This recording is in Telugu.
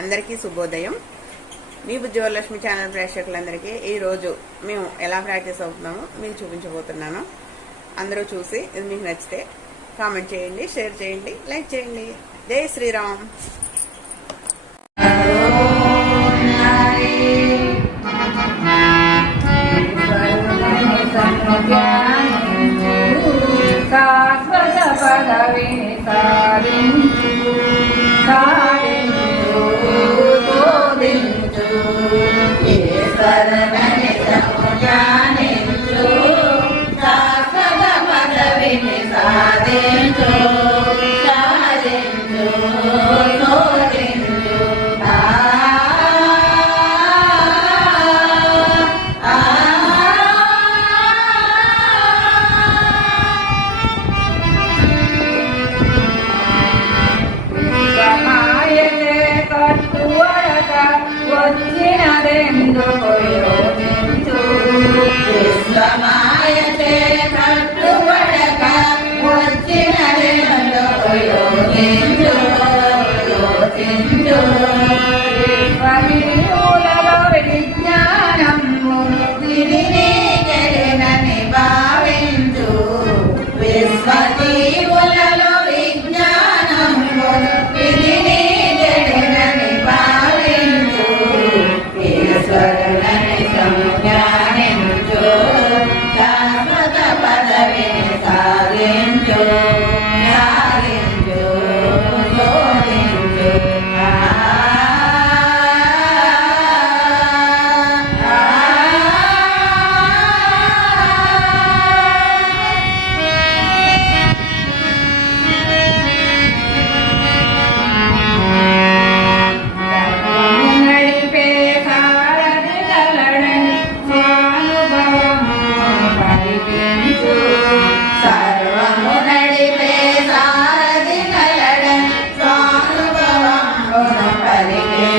అందరికీ శుభోదయం. మీ బుజ్జివరలక్ష్మి ఛానల్ ప్రేక్షకులందరికీ ఈరోజు మేము ఎలా ప్రాక్టీస్ అవుతున్నామో మీకు చూపించబోతున్నాను. అందరూ చూసి ఇది మీకు నచ్చితే కామెంట్ చేయండి, షేర్ చేయండి, లైక్ చేయండి. జై శ్రీరామ్. శాశ్వత పదవిని సాధించు, సాధించు, శోధించు, ఈశ్వరుని ధ్యానించు, శాశ్వత పదవిని సాధించు, సాధించు, శోధించు. వచ్చినదెందుకు యోచించు, విశ్వమాయతే కట్టుబడక వచ్చినదెందుకు యోచించు, యోచించు. విశ్వమూలలో విజ్ఞానము తిరిగి తెలినని భావించు, విశ్వజీవులలో విజ్ఞానము తిరిగి తెలినని భావించు, ఈశ్వరుని సంజ్ఞానించు, శాశ్వత పదవిని సాధించు, సాధించు, శోధించు. సర్వము నడిపే సారథి కలడన్ స్వానుభవమున పలికించు,